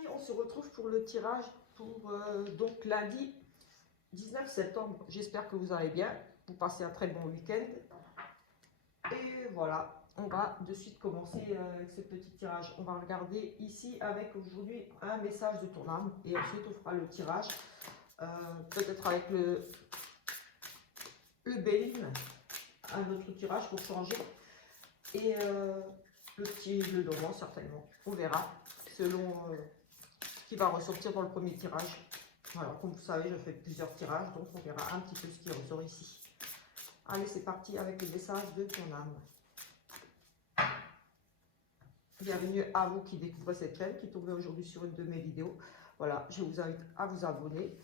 amis, on se retrouve pour le tirage pour donc lundi 19 septembre. J'espère que vous allez bien, vous passez un très bon week-end. Et voilà, on va de suite commencer avec ce petit tirage. On va regarder ici avec aujourd'hui un message de ton âme et ensuite on fera le tirage. Peut-être avec le Béline, un autre tirage pour changer. Et le Dormant certainement. On verra selon ce qui va ressortir dans le premier tirage. Voilà, comme vous savez, je fais plusieurs tirages, donc on verra un petit peu ce qui ressort ici. Allez, c'est parti avec le message de ton âme. Bienvenue à vous qui découvrez cette chaîne, qui tombez aujourd'hui sur une de mes vidéos. Voilà, je vous invite à vous abonner,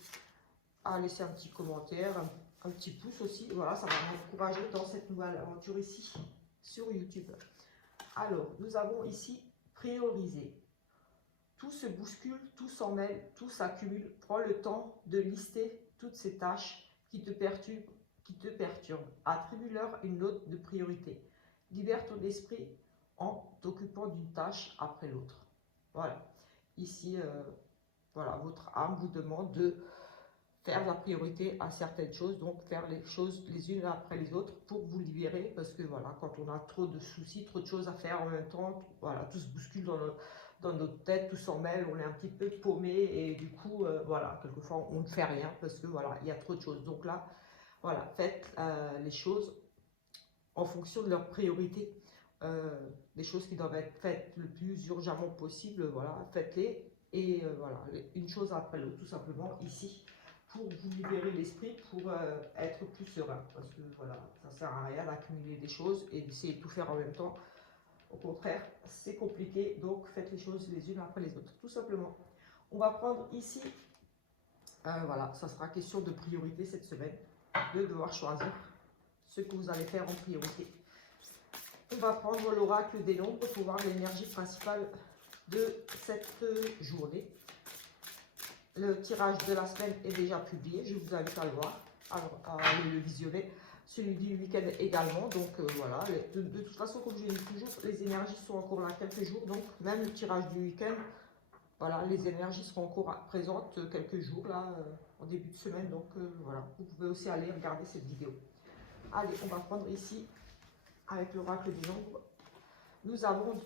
à laisser un petit commentaire, un petit pouce aussi. Voilà, ça va m'encourager dans cette nouvelle aventure ici sur YouTube. Alors, nous avons ici prioriser. Tout se bouscule, tout s'en mêle, tout s'accumule. Prends le temps de lister toutes ces tâches qui te perturbent. Attribue-leur une note de priorité. Libère ton esprit en t'occupant d'une tâche après l'autre. Voilà. Ici, voilà, votre âme vous demande de faire la priorité à certaines choses, donc faire les choses les unes après les autres pour vous libérer, parce que voilà, quand on a trop de soucis, trop de choses à faire en même temps, voilà, tout se bouscule dans notre tête, tout s'en mêle, on est un petit peu paumé et du coup, voilà, quelquefois on ne fait rien parce que voilà, il y a trop de choses. Donc là, voilà, faites les choses en fonction de leurs priorités, les choses qui doivent être faites le plus urgemment possible, voilà, faites-les et voilà, une chose après l'autre, tout simplement ici. Pour vous libérer l'esprit, pour être plus serein. Parce que voilà, ça ne sert à rien d'accumuler des choses et d'essayer de tout faire en même temps. Au contraire, c'est compliqué. Donc, faites les choses les unes après les autres, tout simplement. On va prendre ici, voilà, ça sera question de priorité cette semaine, de devoir choisir ce que vous allez faire en priorité. On va prendre l'oracle des nombres pour voir l'énergie principale de cette journée. Le tirage de la semaine est déjà publié, je vous invite à le voir, à aller le visionner. Celui du week-end également, donc voilà. De toute façon, comme je dis toujours, les énergies sont encore là quelques jours, donc même le tirage du week-end, voilà, les énergies seront encore présentes quelques jours là, en début de semaine, donc voilà. Vous pouvez aussi aller regarder cette vidéo. Allez, on va prendre ici, avec l'oracle des nombres, nous avons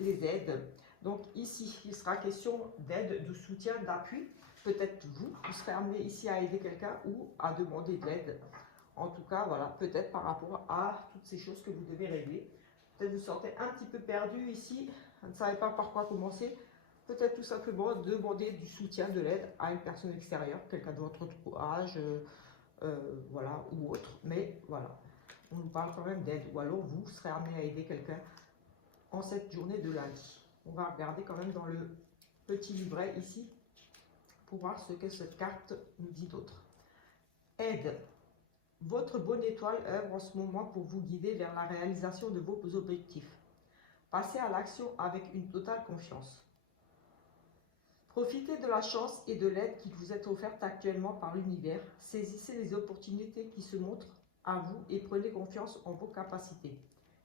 les aides. Donc ici, il sera question d'aide, de soutien, d'appui. Peut-être vous serez amené ici à aider quelqu'un ou à demander de l'aide. En tout cas, voilà, peut-être par rapport à toutes ces choses que vous devez régler. Peut-être vous sentez un petit peu perdu ici, vous ne savez pas par quoi commencer. Peut-être tout simplement demander du soutien, de l'aide à une personne extérieure, quelqu'un de votre entourage, voilà, ou autre. Mais voilà, on nous parle quand même d'aide. Ou alors vous serez amené à aider quelqu'un en cette journée de lundi. On va regarder quand même dans le petit livret ici pour voir ce que cette carte nous dit d'autre. Aide. Votre bonne étoile œuvre en ce moment pour vous guider vers la réalisation de vos objectifs. Passez à l'action avec une totale confiance. Profitez de la chance et de l'aide qui vous est offerte actuellement par l'univers. Saisissez les opportunités qui se montrent à vous et prenez confiance en vos capacités,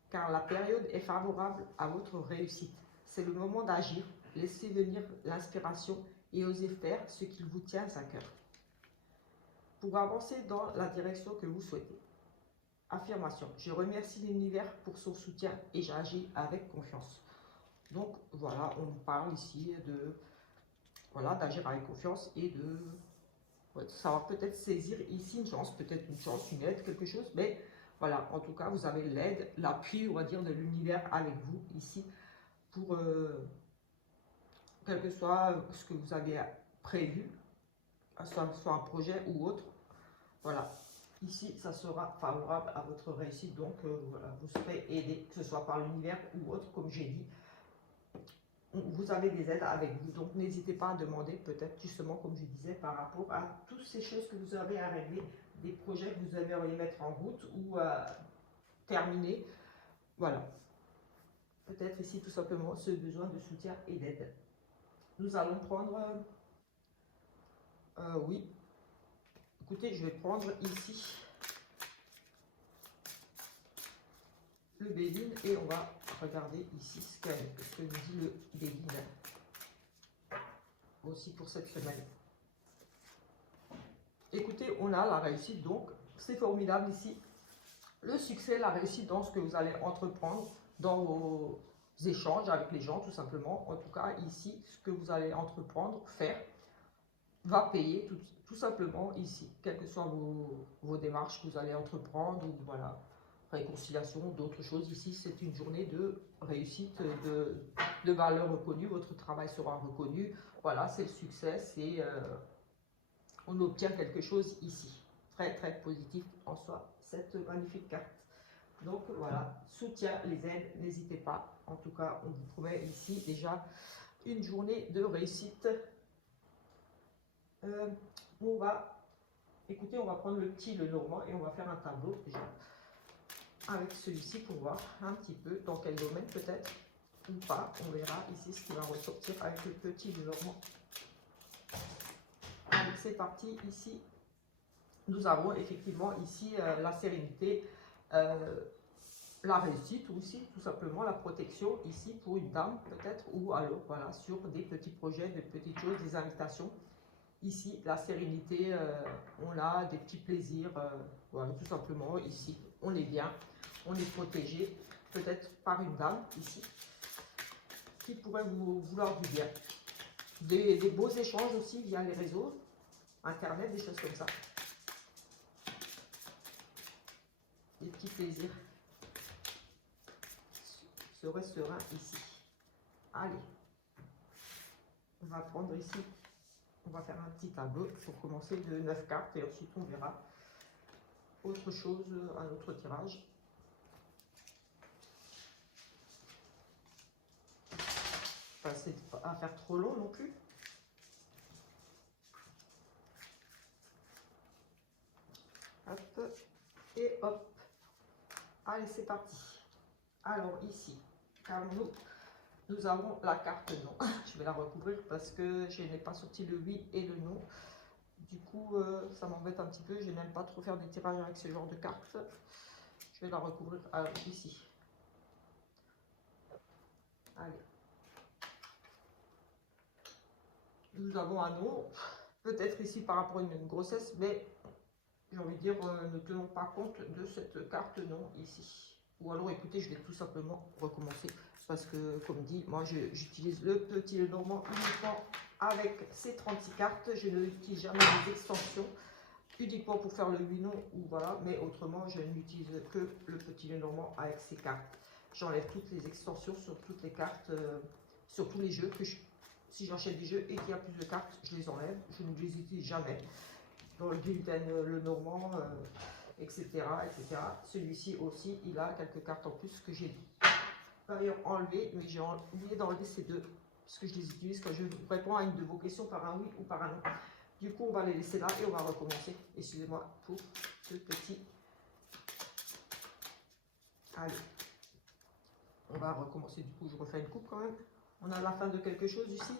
car la période est favorable à votre réussite. C'est le moment d'agir, laissez venir l'inspiration et osez faire ce qui vous tient à cœur pour avancer dans la direction que vous souhaitez. Affirmation. Je remercie l'univers pour son soutien et j'agis avec confiance. Donc voilà, on parle ici de voilà, d'agir avec confiance et de savoir peut-être saisir ici une chance, peut-être une chance, une aide, quelque chose, mais voilà, en tout cas, vous avez l'aide, l'appui, on va dire, de l'univers avec vous ici pour quel que soit ce que vous avez prévu, soit un projet ou autre. Voilà, ici, ça sera favorable à votre réussite, donc voilà, vous serez aidé, que ce soit par l'univers ou autre, comme j'ai dit. Vous avez des aides avec vous, donc n'hésitez pas à demander, peut-être justement, comme je disais, par rapport à toutes ces choses que vous avez à régler, des projets que vous aimeriez mettre en route ou terminer. Voilà. Peut-être ici, tout simplement, ce besoin de soutien et d'aide. Nous allons prendre... oui. Écoutez, je vais prendre ici le Béline et on va regarder ici ce que nous dit le Béline. aussi pour cette semaine. Écoutez, on a la réussite, donc c'est formidable ici. Le succès, la réussite dans ce que vous allez entreprendre, dans vos échanges avec les gens, tout simplement. En tout cas, ici, ce que vous allez entreprendre, faire, va payer tout simplement ici, quelles que soient vos démarches que vous allez entreprendre, ou voilà, réconciliation, d'autres choses. Ici, c'est une journée de réussite, de valeur reconnue, votre travail sera reconnu. Voilà, c'est le succès, c'est on obtient quelque chose ici. Très, très positif en soi, cette magnifique carte. Donc voilà, soutien, les aides, n'hésitez pas. En tout cas, on vous promet ici déjà une journée de réussite. On va, écoutez, on va prendre le petit, le normand, et on va faire un tableau déjà avec celui-ci pour voir un petit peu dans quel domaine peut-être ou pas. On verra ici ce qui va ressortir avec le petit, le normand. Allez, c'est parti. Ici, nous avons effectivement ici la sérénité, la réussite, ou aussi tout simplement la protection ici pour une dame peut-être, ou alors voilà, sur des petits projets, des petites choses, des invitations. Ici, la sérénité, on a des petits plaisirs, voilà, tout simplement, ici, on est bien, on est protégé, peut-être par une dame, ici, qui pourrait vous vouloir du bien. Des beaux échanges aussi via les réseaux, Internet, des choses comme ça. Des petits plaisirs. Serait serein ici. Allez, on va prendre ici. On va faire un petit tableau pour commencer de 9 cartes et ensuite on verra autre chose, un autre tirage. Pas à faire trop long non plus. Hop, et hop. Allez, c'est parti. Alors ici, nous avons la carte non. Je vais la recouvrir parce que je n'ai pas sorti le oui et le non. Du coup, ça m'embête un petit peu. Je n'aime pas trop faire des tirages avec ce genre de cartes. Je vais la recouvrir ici. Allez. Nous avons un non. Peut-être ici par rapport à une grossesse, mais j'ai envie de dire, ne tenons pas compte de cette carte non ici. Ou alors, écoutez, je vais tout simplement recommencer. Parce que, comme dit, moi, j'utilise le petit Lenormand uniquement avec ces 36 cartes. Je n'utilise jamais des extensions, uniquement pour faire le oui non ou voilà. Mais autrement, je n'utilise que le petit Lenormand avec ces cartes. J'enlève toutes les extensions sur toutes les cartes, sur tous les jeux. Si j'achète des jeux et qu'il y a plus de cartes, je les enlève. Je ne les utilise jamais. Dans le Gulden, le Normand, etc., etc. Celui-ci aussi, il a quelques cartes en plus que j'ai d'ailleurs enlevé, mais j'ai oublié d'enlever ces deux, puisque je les utilise quand je réponds à une de vos questions par un oui ou par un non. Du coup, on va les laisser là et on va recommencer. Excusez-moi pour ce petit. Allez, on va recommencer. Du coup, je refais une coupe quand même. On a la fin de quelque chose ici.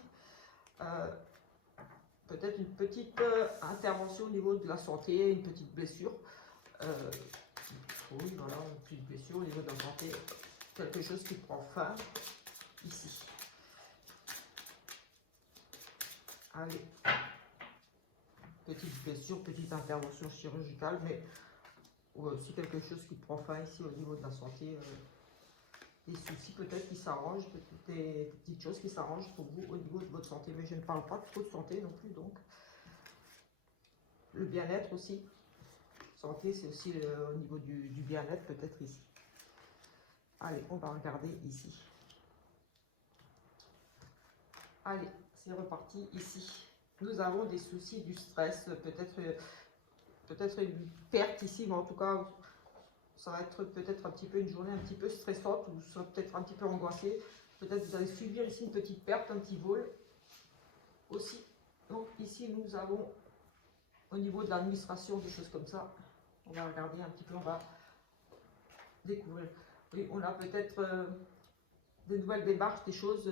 Peut-être une petite intervention au niveau de la santé, une petite blessure. Oui, voilà, une petite blessure au niveau de la santé. Quelque chose qui prend fin ici. Allez. Petite blessure, petite intervention chirurgicale, mais aussi quelque chose qui prend fin ici au niveau de la santé. Des soucis peut-être qui s'arrangent, des petites choses qui s'arrangent pour vous au niveau de votre santé. Mais je ne parle pas trop de santé non plus, donc. Le bien-être aussi. Santé, c'est aussi au niveau du bien-être peut-être ici. Allez, on va regarder ici. Allez, c'est reparti ici. Nous avons des soucis, du stress, peut-être une perte ici, mais en tout cas, ça va être peut-être un petit peu une journée un petit peu stressante, ou vous serez peut-être un petit peu angoissé. Peut-être vous allez subir ici une petite perte, un petit vol aussi. Donc ici, nous avons au niveau de l'administration, des choses comme ça. On va regarder un petit peu, on va découvrir. Oui, on a peut-être des nouvelles démarches, des choses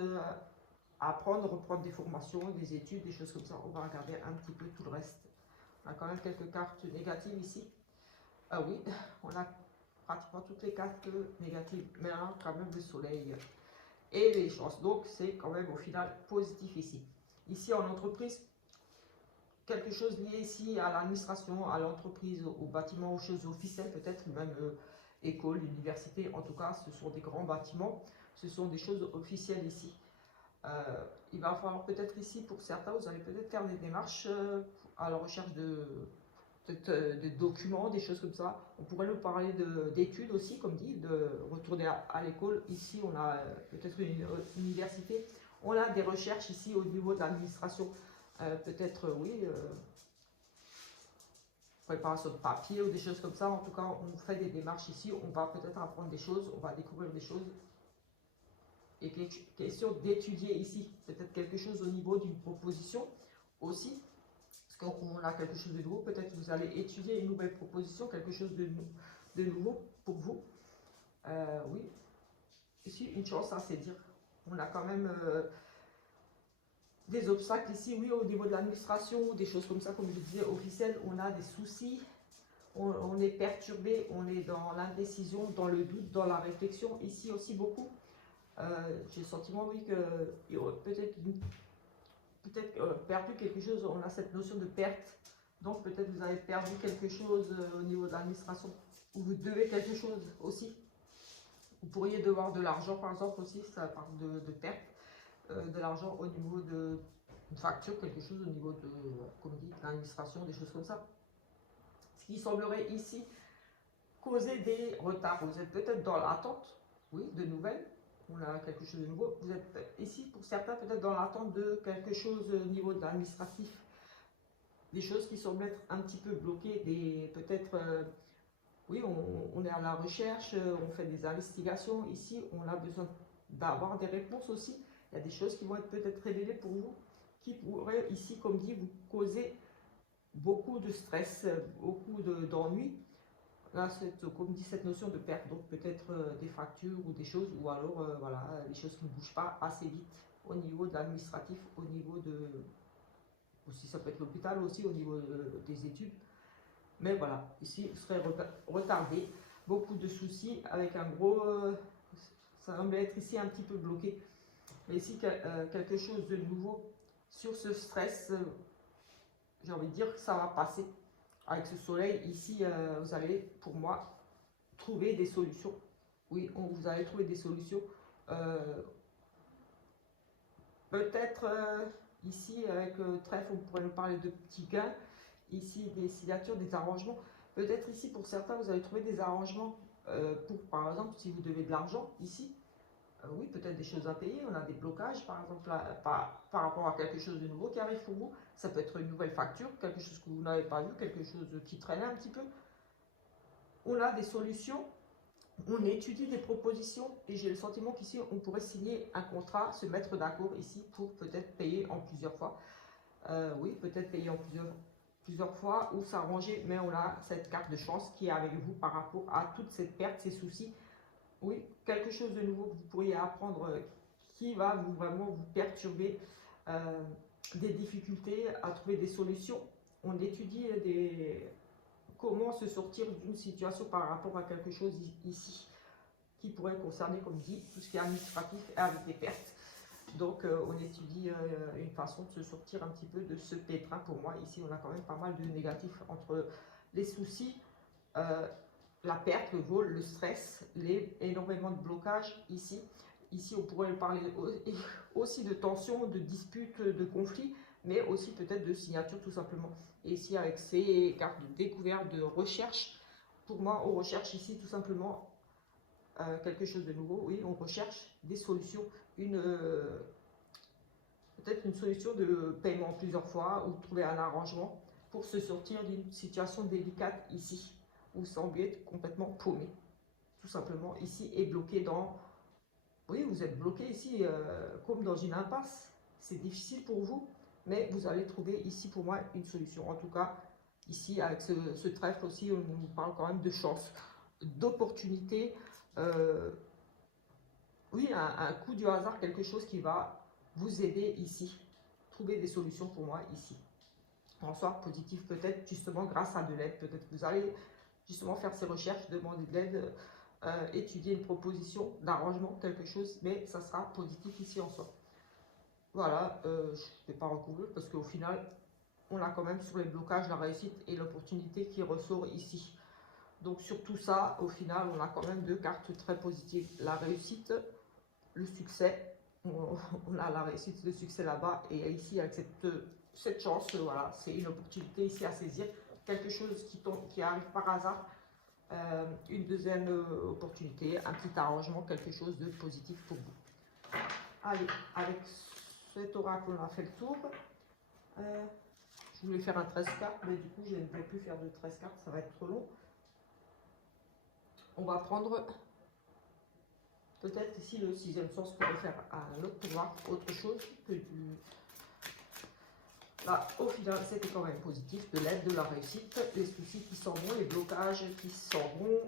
à apprendre, reprendre des formations, des études, des choses comme ça. On va regarder un petit peu tout le reste. On a quand même quelques cartes négatives ici. Ah oui, on a pratiquement toutes les cartes négatives, mais là, quand même le soleil et les chances. Donc, c'est quand même au final positif ici. Ici en entreprise, quelque chose lié ici à l'administration, à l'entreprise, au bâtiment, aux choses officielles, peut-être même école, université. En tout cas, ce sont des grands bâtiments. Ce sont des choses officielles ici. Il va falloir peut-être ici, pour certains, vous allez peut-être faire des démarches à la recherche de des documents, des choses comme ça. On pourrait nous parler d'études aussi, comme dit, de retourner à l'école. Ici, on a peut-être une université. On a des recherches ici au niveau de l'administration. Peut-être, oui, préparation de papier ou des choses comme ça. En tout cas, on fait des démarches ici. On va peut-être apprendre des choses, on va découvrir des choses. Et question d'étudier ici, peut-être quelque chose au niveau d'une proposition aussi. Parce qu'on a quelque chose de nouveau, peut-être vous allez étudier une nouvelle proposition, quelque chose de nouveau pour vous. Oui, ici, une chance, c'est dire. On a quand même des obstacles ici, oui, au niveau de l'administration, des choses comme ça, comme je disais, officielles, on a des soucis, on est perturbé, on est dans l'indécision, dans le doute, dans la réflexion, ici aussi beaucoup. J'ai le sentiment, oui, que peut-être perdu quelque chose, on a cette notion de perte, donc peut-être vous avez perdu quelque chose au niveau de l'administration, ou vous devez quelque chose aussi. Vous pourriez devoir de l'argent par exemple aussi, ça parle de perte, de l'argent au niveau de une facture, quelque chose au niveau de, comme dit, l'administration, des choses comme ça. Ce qui semblerait ici causer des retards. Vous êtes peut-être dans l'attente, oui, de nouvelles. On a quelque chose de nouveau. Vous êtes ici, pour certains, peut-être dans l'attente de quelque chose au niveau de l'administratif. Des choses qui semblent être un petit peu bloquées, peut-être, oui, on est à la recherche, on fait des investigations. Ici, on a besoin d'avoir des réponses aussi. Il y a des choses qui vont être peut-être révélées pour vous, qui pourraient ici, comme dit, vous causer beaucoup de stress, beaucoup d'ennuis. Là, comme dit, cette notion de perte, donc peut-être des factures ou des choses, ou alors voilà, des choses qui ne bougent pas assez vite au niveau de l'administratif, au niveau de, aussi ça peut être l'hôpital aussi, au niveau des études. Mais voilà, ici, vous serez retardé, beaucoup de soucis avec un gros, ça semble être ici un petit peu bloqué. Mais ici, quelque chose de nouveau sur ce stress, j'ai envie de dire que ça va passer. Avec ce soleil, ici, vous allez, pour moi, trouver des solutions. Oui, vous allez trouver des solutions. Peut-être ici, avec trèfle, on pourrait nous parler de petits gains. Ici, des signatures, des arrangements. Peut-être ici, pour certains, vous allez trouver des arrangements pour, par exemple, si vous devez de l'argent, ici, oui, peut-être des choses à payer, on a des blocages, par exemple, par rapport à quelque chose de nouveau qui arrive pour vous. Ça peut être une nouvelle facture, quelque chose que vous n'avez pas vu, quelque chose qui traînait un petit peu. On a des solutions, on étudie des propositions et j'ai le sentiment qu'ici, on pourrait signer un contrat, se mettre d'accord ici pour peut-être payer en plusieurs fois. Oui, peut-être payer en plusieurs fois ou s'arranger, mais on a cette carte de chance qui est avec vous par rapport à toute cette perte, ces soucis. Oui, quelque chose de nouveau que vous pourriez apprendre qui va vraiment vous perturber, des difficultés à trouver des solutions. On étudie comment se sortir d'une situation par rapport à quelque chose ici qui pourrait concerner, comme dit, tout ce qui est administratif et avec des pertes. Donc on étudie une façon de se sortir un petit peu de ce pétrin. Pour moi, ici, on a quand même pas mal de négatifs entre les soucis, la perte, le vol, le stress, énormément de blocages ici. Ici, on pourrait parler aussi de tensions, de disputes, de conflits, mais aussi peut-être de signatures tout simplement. Et ici, avec ces cartes de découverte, de recherche, pour moi, on recherche ici tout simplement quelque chose de nouveau. Oui, on recherche des solutions, peut-être une solution de paiement plusieurs fois ou trouver un arrangement pour se sortir d'une situation délicate ici. Vous semblez être complètement paumé, tout simplement, ici, et bloqué dans... Oui, vous êtes bloqué ici, comme dans une impasse. C'est difficile pour vous, mais vous allez trouver ici, pour moi, une solution. En tout cas, ici, avec ce trèfle aussi, on nous parle quand même de chance, d'opportunité. Oui, un coup du hasard, quelque chose qui va vous aider ici. Trouver des solutions pour moi ici. En soi, positif peut-être, justement, grâce à de l'aide. Peut-être que vous allez justement faire ces recherches, demander de l'aide, étudier une proposition d'arrangement, quelque chose, mais ça sera positif ici en soi. voilà, je ne vais pas recouvrir parce qu'au final, on a quand même sur les blocages la réussite et l'opportunité qui ressort ici. Donc sur tout ça, au final, on a quand même deux cartes très positives. La réussite, le succès. On a la réussite, le succès là-bas. Et ici, avec cette chance, voilà, c'est une opportunité ici à saisir. Quelque chose qui arrive par hasard. Une deuxième opportunité, un petit arrangement, quelque chose de positif pour vous. Allez, avec cet oracle, on a fait le tour. Je voulais faire un 13 cartes, mais du coup, je ne vais plus faire de 13 cartes, ça va être trop long. On va prendre peut-être ici le sixième sens pour faire un autre pour voir autre chose que du... Là, au final, c'était quand même positif, de l'aide, de la réussite, les soucis qui s'en vont, les blocages qui s'en vont.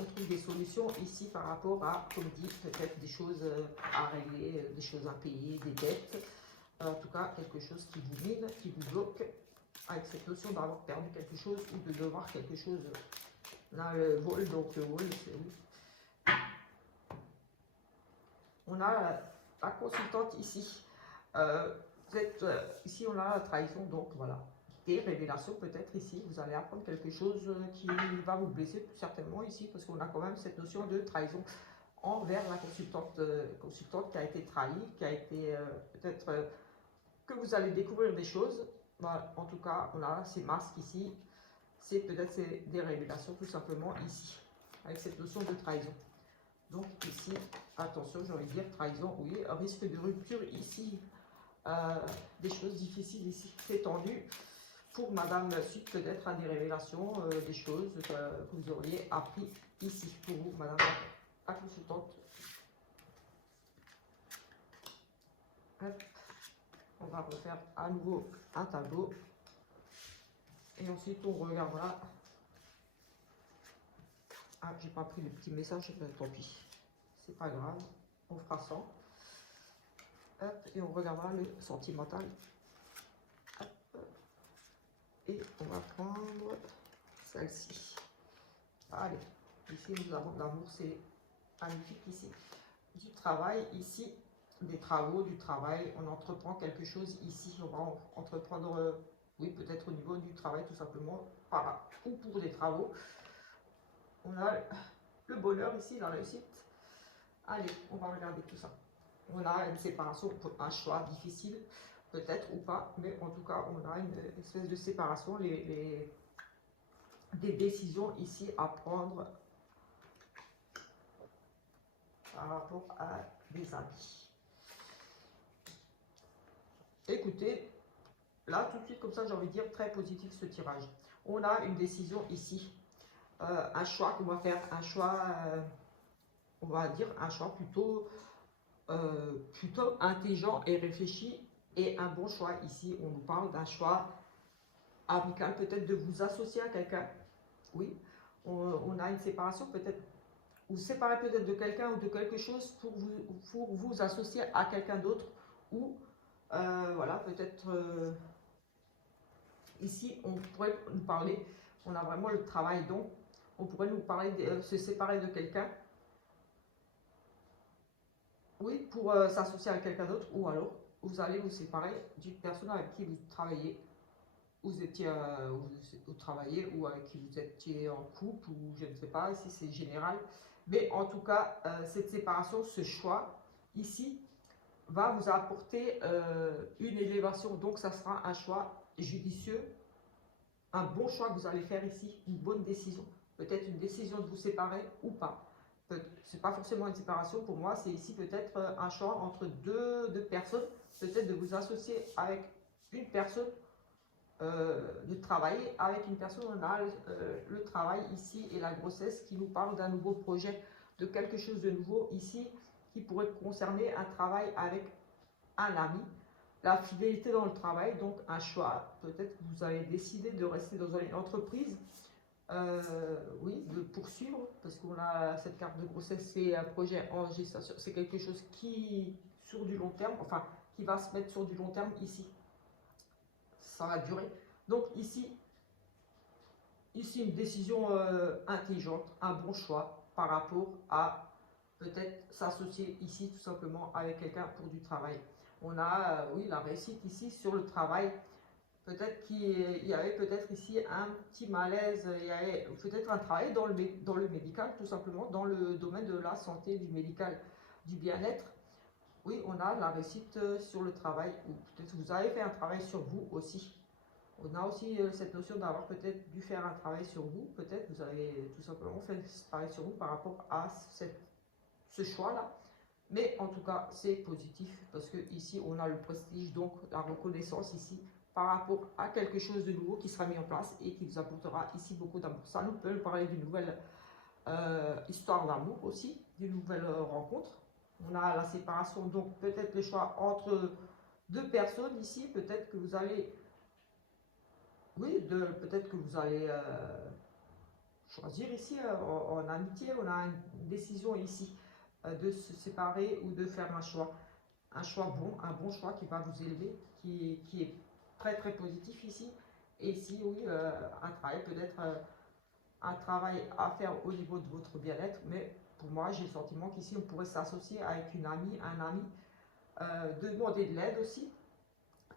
On trouve des solutions ici par rapport à, comme dit, peut-être des choses à régler, des choses à payer, des dettes. En tout cas, quelque chose qui vous mine, qui vous bloque, avec cette notion d'avoir perdu quelque chose ou de devoir quelque chose. Là, le vol, donc le vol, c'est... On a la consultante ici. Ici, on a la trahison, donc voilà. Des révélations, peut-être ici, vous allez apprendre quelque chose qui va vous blesser, certainement ici, parce qu'on a quand même cette notion de trahison envers la consultante qui a été trahie, qui a été peut-être que vous allez découvrir des choses. Voilà, en tout cas, on a ces masques ici. C'est peut-être des révélations tout simplement ici, avec cette notion de trahison. Donc ici, attention, j'ai envie de dire trahison, oui, risque de rupture ici, des choses difficiles ici, c'est tendu. Pour Madame suite peut-être à des révélations, des choses que vous auriez appris ici, pour vous, Madame la consultante. Hop. On va refaire à nouveau un tableau. Et ensuite, on regardera. Ah, j'ai pas pris le petit message, tant pis. C'est pas grave, on fera ça. Hop, et on regardera le sentimental. Hop. Et on va prendre celle-ci. Allez, ici nous avons l'amour, c'est magnifique ici. Du travail, ici, des travaux, du travail, on entreprend quelque chose ici, on va entreprendre, oui, peut-être au niveau du travail tout simplement, ou pour des travaux. On a le bonheur ici, la réussite. Allez, on va regarder tout ça. On a une séparation, un choix difficile, peut-être ou pas, mais en tout cas, on a une espèce de séparation, des décisions ici à prendre par rapport à des amis. Écoutez, là, tout de suite, comme ça, j'ai envie de dire très positif ce tirage. On a une décision ici, un choix qu'on va faire, un choix, on va dire un choix plutôt intelligent et réfléchi, et un bon choix ici. On nous parle d'un choix amical, peut-être de vous associer à quelqu'un. Oui, on a une séparation, peut-être vous séparez peut-être de quelqu'un ou de quelque chose pour vous associer à quelqu'un d'autre, ou voilà, peut-être ici on pourrait nous parler, on a vraiment le travail, donc on pourrait nous parler de se séparer de quelqu'un, oui, pour s'associer à quelqu'un d'autre, ou alors vous allez vous séparer d'une personne avec qui vous travaillez, vous étiez vous travaillez, ou avec qui vous étiez en couple, ou je ne sais pas, ici c'est général, mais en tout cas cette séparation, ce choix ici va vous apporter une élévation, donc ça sera un choix judicieux, un bon choix que vous allez faire ici, une bonne décision, peut-être une décision de vous séparer ou pas. C'est pas forcément une séparation pour moi, c'est ici peut-être un choix entre deux personnes, peut-être de vous associer avec une personne, de travailler avec une personne. On a le travail ici et la grossesse qui nous parle d'un nouveau projet, de quelque chose de nouveau ici, qui pourrait concerner un travail avec un ami, la fidélité dans le travail, donc un choix. Peut-être que vous avez décidé de rester dans une entreprise, oui, de poursuivre, parce qu'on a cette carte de grossesse, c'est un projet en gestation, c'est quelque chose qui, sur du long terme, enfin, qui va se mettre sur du long terme ici. Ça va durer. Donc ici une décision intelligente, un bon choix par rapport à peut-être s'associer ici tout simplement avec quelqu'un pour du travail. On a, oui, la réussite ici sur le travail. Peut-être qu'il y avait peut-être ici un petit malaise, il y avait peut-être un travail dans le médical, tout simplement, dans le domaine de la santé, du médical, du bien-être. Oui, on a la réussite sur le travail, ou peut-être vous avez fait un travail sur vous aussi. On a aussi cette notion d'avoir peut-être dû faire un travail sur vous, peut-être vous avez tout simplement fait ce travail sur vous par rapport à ce choix-là. Mais en tout cas, c'est positif parce que ici, on a le prestige, donc la reconnaissance ici par rapport à quelque chose de nouveau qui sera mis en place et qui vous apportera ici beaucoup d'amour. Ça nous peut parler d'une nouvelle histoire d'amour aussi, d'une nouvelle rencontre. On a la séparation, donc peut-être le choix entre deux personnes ici, peut-être que vous allez, oui, peut-être que vous allez choisir ici en amitié, on a une décision ici de se séparer ou de faire un choix bon, un bon choix qui va vous élever, qui est très très positif ici. Et ici, oui, un travail, peut-être un travail à faire au niveau de votre bien-être, mais pour moi, j'ai le sentiment qu'ici, on pourrait s'associer avec une amie, un ami, demander de l'aide aussi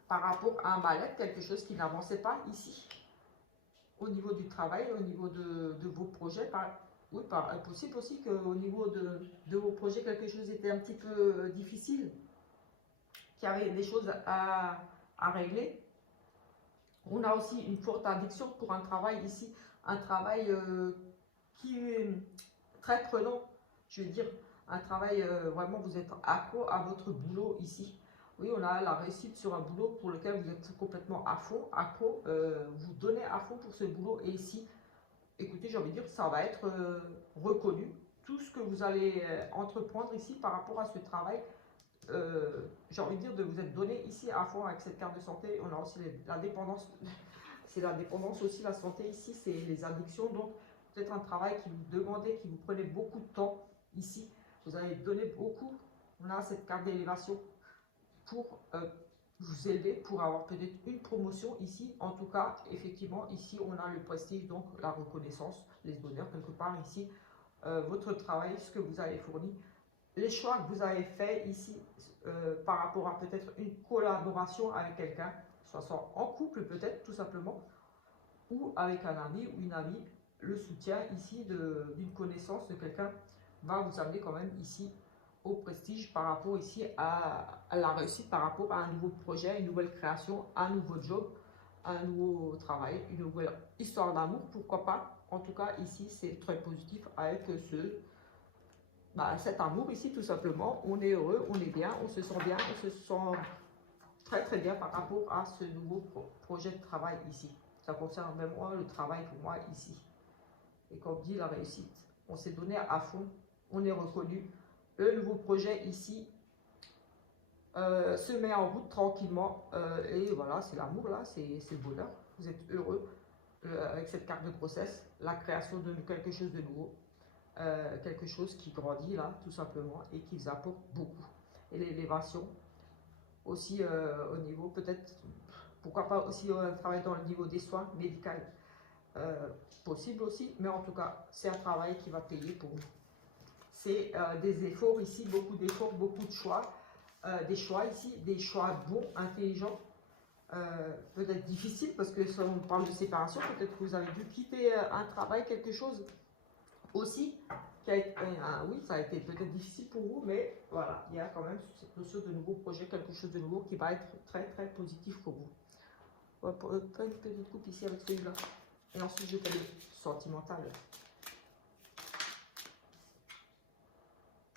par rapport à un mal-être, quelque chose qui n'avançait pas ici, au niveau du travail, au niveau de vos projets. Oui, possible aussi qu'au niveau de vos projets, quelque chose était un petit peu difficile, qu'il y avait des choses à régler. On a aussi une forte addiction pour un travail ici, un travail qui est très prenant, je veux dire, un travail vraiment, vous êtes accro à votre boulot ici. Oui, on a la réussite sur un boulot pour lequel vous êtes complètement à fond, accro, vous donnez à fond pour ce boulot et ici, écoutez, j'ai envie de dire que ça va être reconnu. Tout ce que vous allez entreprendre ici par rapport à ce travail, j'ai envie de dire de vous être donné ici à fond avec cette carte de santé. On a aussi la dépendance, c'est la dépendance aussi, la santé ici, c'est les addictions. Donc peut-être un travail qui vous demandait, qui vous prenait beaucoup de temps ici. Vous avez donné beaucoup. On a cette carte d'élévation pour vous élever, pour avoir peut-être une promotion ici. En tout cas, effectivement, ici, on a le prestige, donc la reconnaissance, les honneurs quelque part ici. Votre travail, ce que vous avez fourni, les choix que vous avez faits ici par rapport à peut-être une collaboration avec quelqu'un, soit en couple peut-être tout simplement, ou avec un ami ou une amie, le soutien ici d'une connaissance de quelqu'un va vous amener quand même ici au prestige par rapport ici à la réussite, par rapport à un nouveau projet, une nouvelle création, un nouveau job, un nouveau travail, une nouvelle histoire d'amour, pourquoi pas. En tout cas ici c'est très positif avec cet amour ici tout simplement. On est heureux, on est bien, on se sent bien, on se sent très très bien par rapport à ce nouveau projet de travail ici. Ça concerne même moi, le travail pour moi ici. Et comme dit, la réussite, on s'est donné à fond, on est reconnu. Le nouveau projet ici se met en route tranquillement. Et voilà, c'est l'amour là, c'est le bonheur. Vous êtes heureux avec cette carte de grossesse, la création de quelque chose de nouveau. Quelque chose qui grandit là, tout simplement, et qui vous apporte beaucoup. Et l'élévation, aussi au niveau, peut-être, pourquoi pas aussi un travail dans le niveau des soins médicaux, possible aussi, mais en tout cas, c'est un travail qui va payer pour vous. C'est des efforts ici, beaucoup d'efforts, beaucoup de choix, des choix ici, des choix bons, intelligents, peut-être difficiles, parce que si on parle de séparation, peut-être que vous avez dû quitter un travail, quelque chose aussi, qui a été, oui, ça a été peut-être difficile pour vous, mais voilà, il y a quand même cette notion de nouveau projet, quelque chose de nouveau qui va être très très positif pour vous. On va faire une petite coupe ici avec celui-là. Et ensuite, je fais le sentimental.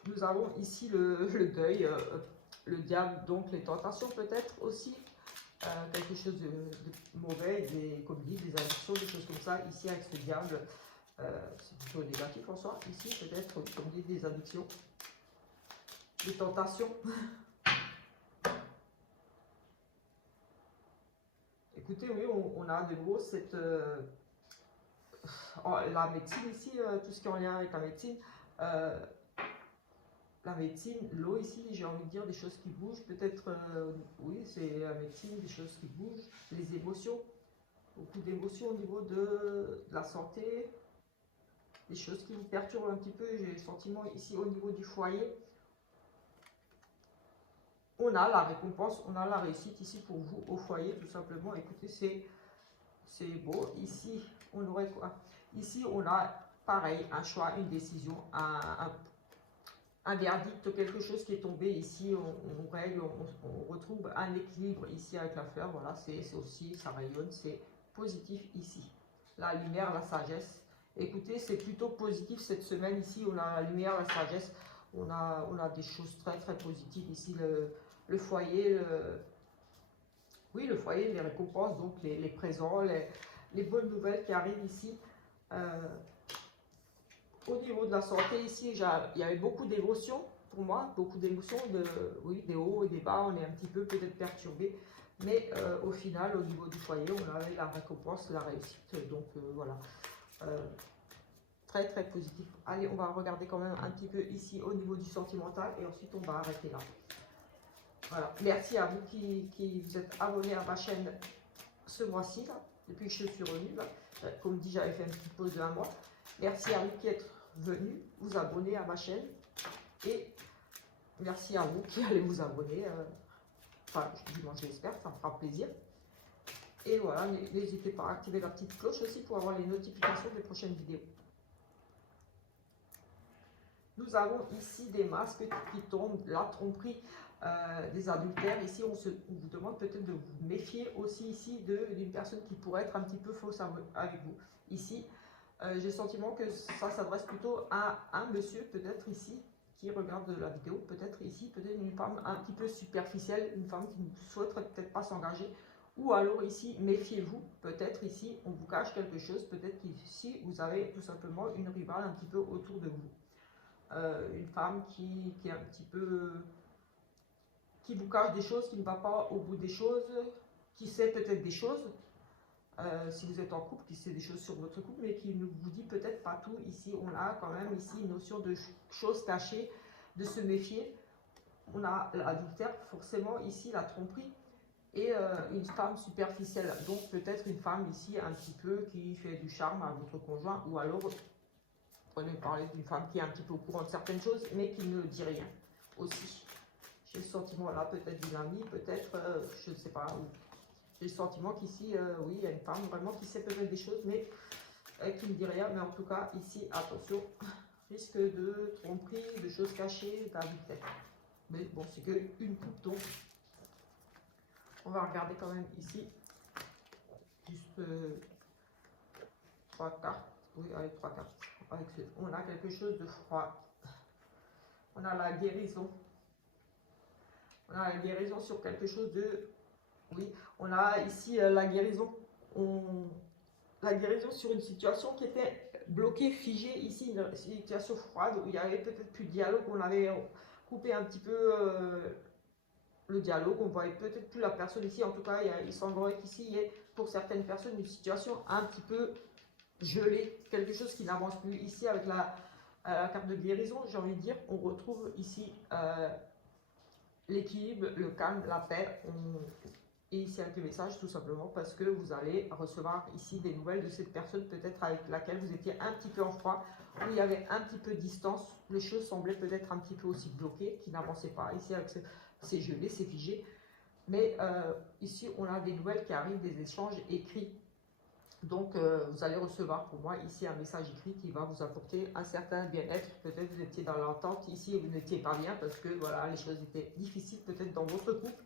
Nous avons ici le deuil, le diable, donc les tentations peut-être aussi. Quelque chose de mauvais, comme dit, des addictions, des choses comme ça. Ici, avec ce diable, c'est plutôt négatif en soi. Ici, peut-être, comme dit, des addictions, des tentations. Écoutez, oui, on a de nouveau cette... la médecine ici, tout ce qui est en lien avec la médecine, l'eau ici, j'ai envie de dire des choses qui bougent, peut-être, oui, c'est la médecine, des choses qui bougent, les émotions, beaucoup d'émotions au niveau de la santé, des choses qui vous perturbent un petit peu, j'ai le sentiment ici au niveau du foyer. on a la récompense, on a la réussite ici pour vous au foyer, tout simplement. Écoutez, c'est beau. Ici, on aurait quoi? Ici, on a pareil, un choix, une décision, un verdict, quelque chose qui est tombé. Ici, on règle, on retrouve un équilibre ici avec la fleur. Voilà, c'est aussi, ça rayonne, c'est positif ici. La lumière, la sagesse. Écoutez, c'est plutôt positif cette semaine. Ici, on a la lumière, la sagesse. On a des choses très, très positives ici. Le foyer, oui, le foyer, les récompenses, donc les présents, les bonnes nouvelles qui arrivent ici. Au niveau de la santé, ici, il y avait beaucoup d'émotions pour moi, beaucoup d'émotions, oui, des hauts et des bas, on est un petit peu peut-être perturbé, mais au final, au niveau du foyer, on avait la récompense, la réussite, donc voilà, très très positif. Allez, on va regarder quand même un petit peu ici au niveau du sentimental, et ensuite on va arrêter là. Voilà, merci à vous qui vous êtes abonnés à ma chaîne ce mois-ci, depuis que je suis revenue, là. Comme dit, j'avais fait une petite pause de 1 mois. Merci à vous qui êtes venus vous abonner à ma chaîne, et merci à vous qui allez vous abonner, enfin, dimanche j'espère, ça me fera plaisir. Et voilà, n'hésitez pas à activer la petite cloche aussi pour avoir les notifications des prochaines vidéos. Nous avons ici des masques qui tombent, la tromperie, des adultères. Ici, on vous demande peut-être de vous méfier aussi ici d'une personne qui pourrait être un petit peu fausse avec vous. Ici, j'ai le sentiment que ça s'adresse plutôt à un monsieur, peut-être ici, qui regarde la vidéo, peut-être ici, peut-être une femme un petit peu superficielle, une femme qui ne souhaiterait peut-être pas s'engager. Ou alors ici, méfiez-vous, peut-être ici, on vous cache quelque chose, peut-être qu'ici, vous avez tout simplement une rivale un petit peu autour de vous. Une femme qui est un petit peu, qui vous cache des choses, qui ne va pas au bout des choses, qui sait peut-être des choses, si vous êtes en couple, qui sait des choses sur votre couple, mais qui ne vous dit peut-être pas tout. Ici, on a quand même ici une notion de choses cachées, de se méfier. On a l'adultère, forcément ici la tromperie, et une femme superficielle. Donc peut-être une femme ici un petit peu qui fait du charme à votre conjoint, ou alors prenez parler d'une femme qui est un petit peu au courant de certaines choses, mais qui ne dit rien aussi. J'ai le sentiment là, peut-être d'une amie, peut-être, je ne sais pas. J'ai le sentiment qu'ici, oui, il y a une femme vraiment qui sait peut-être des choses, mais qui ne dit rien. Mais en tout cas, ici, attention, risque de tromperie, de choses cachées, d'adultère. Mais bon, c'est qu'une coupe, donc on va regarder quand même ici. Juste 3 cartes. Oui, avec 3 cartes. On a quelque chose de froid. On a la guérison. On a la guérison sur quelque chose de... Oui, on a ici la guérison. La guérison sur une situation qui était bloquée, figée. Ici, une situation froide où il n'y avait peut-être plus de dialogue. On avait coupé un petit peu le dialogue. On ne voyait peut-être plus la personne ici. En tout cas, il semblerait qu'ici, il y ait pour certaines personnes une situation un petit peu gelée. Quelque chose qui n'avance plus. Ici, avec la carte de guérison, j'ai envie de dire, on retrouve ici l'équilibre, le calme, la paix. Et ici avec le message, tout simplement parce que vous allez recevoir ici des nouvelles de cette personne peut-être avec laquelle vous étiez un petit peu en froid, où il y avait un petit peu de distance, les choses semblaient peut-être un petit peu aussi bloquées, qui n'avançaient pas. Ici avec c'est gelé, c'est figé. Mais ici on a des nouvelles qui arrivent, des échanges écrits. Donc vous allez recevoir pour moi ici un message écrit qui va vous apporter un certain bien-être. Peut-être vous étiez dans l'entente ici et vous n'étiez pas bien parce que voilà, les choses étaient difficiles peut-être dans votre couple.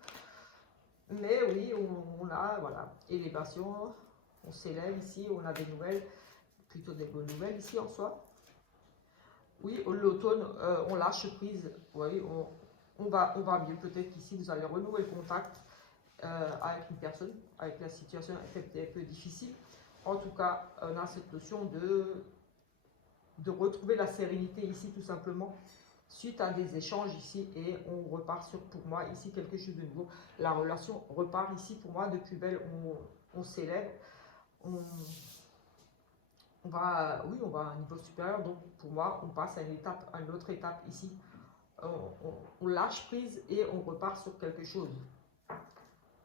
Mais oui, on a, voilà, élévation, on s'élève ici, on a des nouvelles, plutôt des bonnes nouvelles ici en soi. Oui, l'automne, on lâche prise, oui, on va mieux. Peut-être qu'ici, vous allez renouer le contact avec une personne, avec la situation est un peu difficile. En tout cas, on a cette notion de retrouver la sérénité ici, tout simplement, suite à des échanges ici, et on repart sur, pour moi, ici, quelque chose de nouveau. La relation repart ici, pour moi, de plus belle, on s'élève, on va, oui, on va à un niveau supérieur, donc pour moi, on passe à une autre étape ici. On lâche prise et on repart sur quelque chose.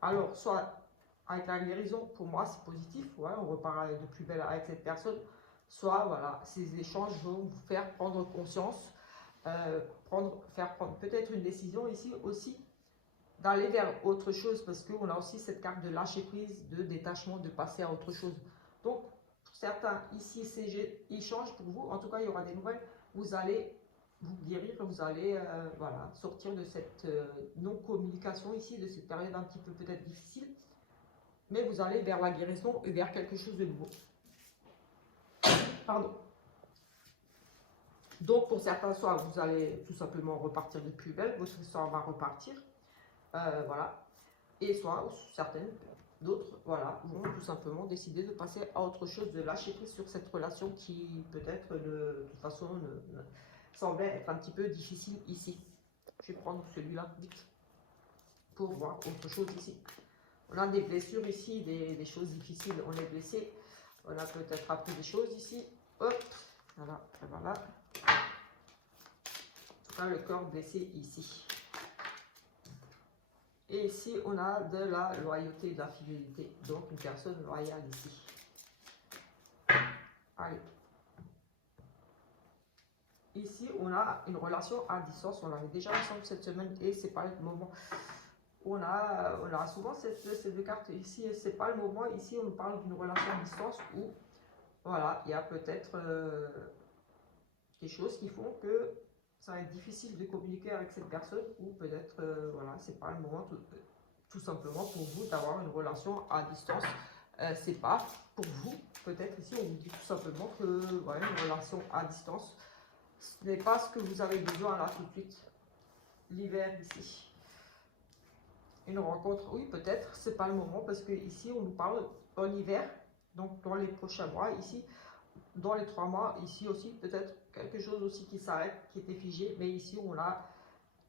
Alors, soit avec la guérison, pour moi, c'est positif, ouais, on repart de plus belle avec cette personne, soit, voilà, ces échanges vont vous faire prendre conscience, faire prendre peut-être une décision ici aussi, d'aller vers autre chose, parce qu'on a aussi cette carte de lâcher prise, de détachement, de passer à autre chose. Donc, pour certains, ici, il change pour vous. En tout cas, il y aura des nouvelles. Vous allez vous guérir, vous allez voilà, sortir de cette non-communication ici, de cette période un petit peu peut-être difficile. Mais vous allez vers la guérison et vers quelque chose de nouveau. Pardon. Donc, pour certains, soit vous allez tout simplement repartir de plus belle, votre histoire va repartir. Voilà. Et soit certaines, d'autres, voilà, vont tout simplement décider de passer à autre chose, de lâcher prise sur cette relation qui peut-être de toute façon semblait être un petit peu difficile ici. Je vais prendre celui-là vite pour voir autre chose ici. On a des blessures ici, des choses difficiles, on est blessé, on a peut-être appris des choses ici. Hop, voilà, voilà. En tout cas, le corps blessé ici. Et ici, on a de la loyauté et de la fidélité. Donc, une personne loyale ici. Allez. Ici, on a une relation à distance. On l'avait déjà ensemble cette semaine et c'est pas le moment. On a souvent ces deux cartes ici et c'est pas le moment. Ici, on nous parle d'une relation à distance où, voilà, il y a peut-être des choses qui font que ça va être difficile de communiquer avec cette personne ou peut-être, voilà, c'est pas le moment tout simplement pour vous d'avoir une relation à distance. C'est pas pour vous, peut-être ici on vous dit tout simplement que voilà, une relation à distance, ce n'est pas ce que vous avez besoin là tout de suite. L'hiver ici. Une rencontre, oui peut-être, c'est pas le moment parce que ici on nous parle en hiver, donc dans les prochains mois ici. Dans les 3 mois, ici aussi, peut-être quelque chose aussi qui s'arrête, qui était figé, mais ici on a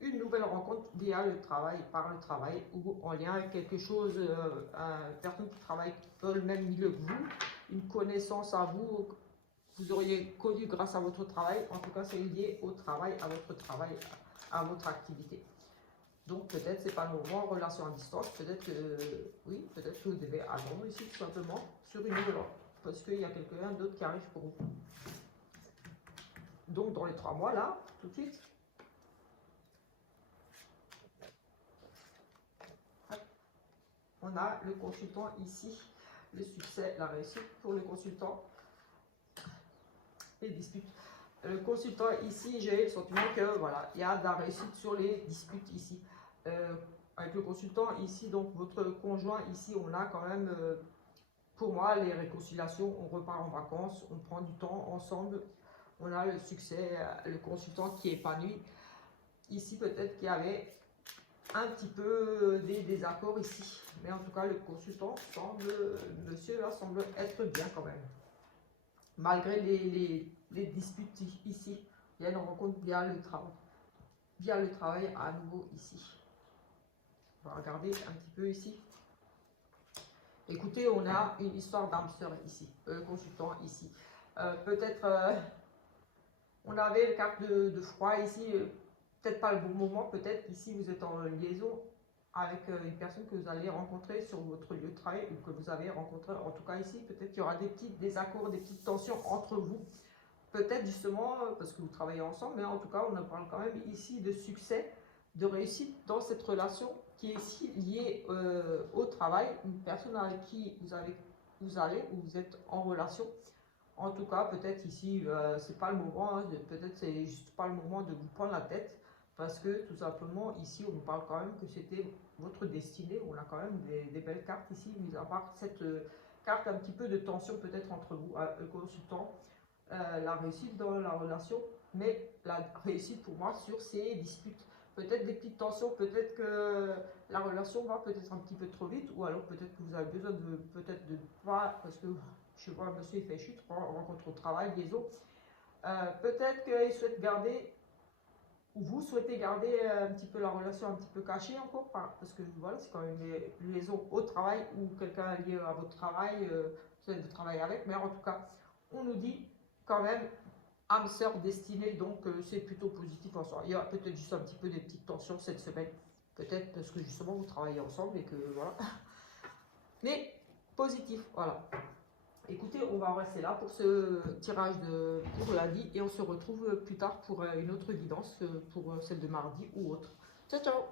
une nouvelle rencontre via le travail, par le travail, ou en lien avec quelque chose, une personne qui travaille dans le même milieu que vous, une connaissance à vous, vous auriez connu grâce à votre travail, en tout cas c'est lié au travail, à votre travail, à votre activité. Donc peut-être c'est pas le moment, relation à distance, peut-être que, oui, peut-être que vous devez attendre ici tout simplement sur une nouvelle offre. Parce qu'il y a quelqu'un d'autre qui arrive pour vous. Donc, dans les 3 mois, là, tout de suite. On a le consultant ici. Le succès, la réussite pour le consultant. Les disputes. Le consultant ici, j'ai le sentiment que, voilà, il y a de la réussite sur les disputes ici. Avec le consultant ici, donc votre conjoint ici, on a quand même... pour moi, les réconciliations, on repart en vacances, on prend du temps ensemble, on a le succès, le consultant qui est épanoui. Ici, peut-être qu'il y avait un petit peu des désaccords ici. Mais en tout cas, le consultant semble, monsieur là, semble être bien quand même. Malgré les disputes ici, il y a une rencontre via le travail. Via le travail à nouveau ici. On va regarder un petit peu ici. Écoutez, on a une histoire d'âme sœur ici, consultant ici. Peut-être, on avait une carte de froid ici, peut-être pas le bon moment, peut-être qu'ici vous êtes en liaison avec une personne que vous allez rencontrer sur votre lieu de travail ou que vous avez rencontré, en tout cas ici, peut-être qu'il y aura des petits désaccords, des petites tensions entre vous. Peut-être justement parce que vous travaillez ensemble, mais en tout cas, on en parle quand même ici de succès, de réussite dans cette relation qui est ici liée au travail, une personne avec qui vous allez ou vous êtes en relation. En tout cas, peut-être ici, c'est pas le moment, hein, peut-être c'est juste pas le moment de vous prendre la tête, parce que tout simplement, ici, on nous parle quand même que c'était votre destinée. On a quand même des belles cartes ici, mis à part cette carte un petit peu de tension peut-être entre vous, le consultant. La réussite dans la relation, mais la réussite pour moi sur ces disputes. Peut-être des petites tensions, peut-être que la relation va peut-être un petit peu trop vite, ou alors peut-être que vous avez besoin de peut-être de pas, parce que je vois monsieur il fait chute, rencontre au travail, liaison. Peut-être qu'il souhaite garder, ou vous souhaitez garder un petit peu la relation un petit peu cachée encore, parce que voilà, c'est quand même une liaison au travail ou quelqu'un lié à votre travail, vous avez de travailler avec, mais en tout cas, on nous dit quand même âme sœur destinée, donc c'est plutôt positif en soi. Il y a peut-être juste un petit peu des petites tensions cette semaine, peut-être parce que justement vous travaillez ensemble et que voilà. Mais positif, voilà. Écoutez, on va en rester là pour ce tirage pour lundi et on se retrouve plus tard pour une autre guidance, pour celle de mardi ou autre. Ciao, ciao!